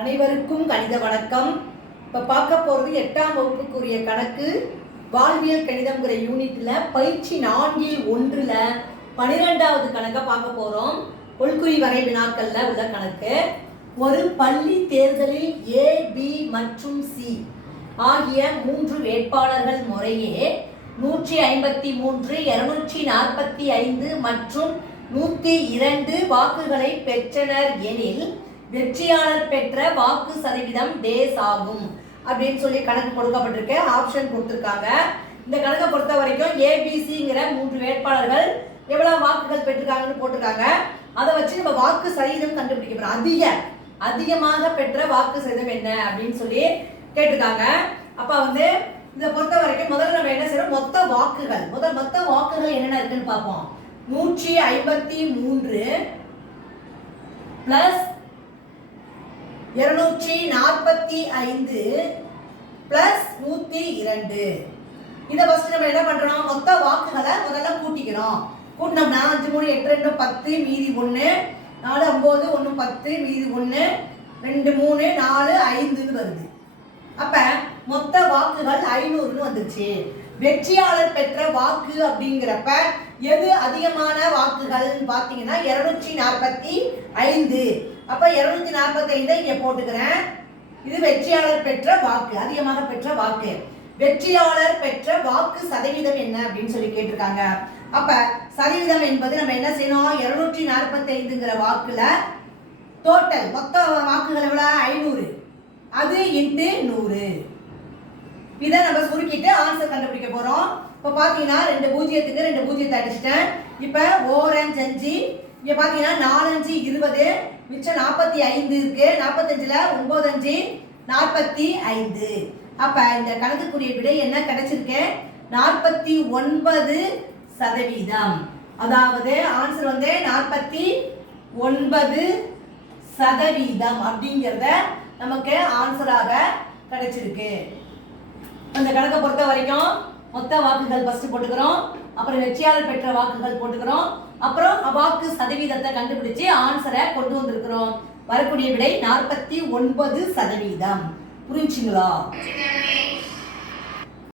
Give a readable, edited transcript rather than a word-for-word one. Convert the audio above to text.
அனைவருக்கும் கணித வணக்கம். இப்போ பார்க்க போகிறது 8ஆம் வகுப்புக்குரிய கணக்கு வாழ்வியல் கணிதம்ங்கிற யூனிட்ல பயிற்சி 4-1ல் 12வது கணக்கை பார்க்க போகிறோம். உள்குறி வரை வினாக்கள்ல உள்ள கணக்கு. ஒரு பள்ளி தேர்தலில் A, B மற்றும் C ஆகிய 3 வேட்பாளர்கள் முறையே 153, 245 மற்றும் 102 வாக்குகளை பெற்றனர் எனில் வெற்றியாளர் பெற்ற வாக்கு சதவீதம் டேஸ் ஆகும் அப்படின்னு சொல்லி கணக்கு கொடுக்கப்பட்டிருக்கு. ஆப்ஷன் கொடுத்துருக்காங்க. இந்த கணக்கை பொறுத்த வரைக்கும் ஏபிசிங்கிற 3 வேட்பாளர்கள் எவ்வளவு வாக்குகள் பெற்றிருக்காங்கன்னு போட்டிருக்காங்க. அதை வச்சு நம்ம வாக்கு சதவீதம் கண்டுபிடிக்க போறோம். அதிகமாக பெற்ற வாக்கு சதவீதம் என்ன அப்படின்னு சொல்லி கேட்டிருக்காங்க. அப்ப இதை பொறுத்த வரைக்கும் முதல்ல நம்ம என்ன செய்யறோம், மொத்த வாக்குகள் என்னென்ன இருக்குன்னு பார்ப்போம். 153 பிளஸ் 245 பிளஸ் 102. இதை ஃபர்ஸ்ட் நம்ம என்ன பண்றோம், மொத்த வாக்குகளை முதல்ல கூட்டிக்கிறோம். கூட்டினோம்னா 5 3 8 2 10 மீதி 1 4 9 1 10 மீதி 1 2 3 4 5ன்னு வருது. அப்ப மொத்த வாக்குகள் 500ன்னு வந்துருச்சு. வெற்றியாளர் பெற்ற வாக்கு அப்படிங்கிறப்ப எது அதிகமான வாக்குகள் பார்த்தீங்கன்னா 245. அப்ப 245 இங்க போட்டுக்கிறேன். இது வெற்றியாளர் பெற்ற வாக்கு, அதிகமாக பெற்ற வாக்கு. வெற்றியாளர் பெற்ற வாக்கு சதவீதம் என்ன அப்படின்னு சொல்லி கேட்டிருக்காங்க. அப்ப சதவீதம் என்பது நம்ம என்ன செய்யணும், 245ங்கிற வாக்குல டோட்டல் மொத்த வாக்குகள் எவ்வளவு 500, அது இன்ட்டு 100. இதை நம்ம சுருக்கிட்டு ஆன்சர் கண்டுபிடிக்க போறோம். இப்ப பாத்தீங்கன்னா 2 பூஜ்ஜியத்துக்கு 2 பூஜ்ஜியத்தை அடிச்சிட்டேன். இப்ப 4 5 5, இங்க பாத்தீங்கன்னா 4 5 20, மிச்சம் 45 இருக்கு. 45ல 9 5 45. அப்ப இந்த கணக்குக்குரிய விடை என்ன கிடைச்சிருக்கு, 49%. அதாவது ஆன்சர் 49% அப்படிங்கறத நமக்கு ஆன்சராக கிடைச்சிருக்கு. இந்த கணக்கை பொறுத்த வரைக்கும் மொத்த வாக்குகள் ஃபர்ஸ்ட் போட்டுக்கிறோம், அப்புறம் வெற்றியாளர் பெற்ற வாக்குகள் போட்டுக்கிறோம், அப்புறம் வாக்கு சதவீதத்தை கண்டுபிடிச்சு ஆன்சரை கொண்டு வந்திருக்கிறோம். வரக்கூடிய விடை 49%. புரிஞ்சுங்களா?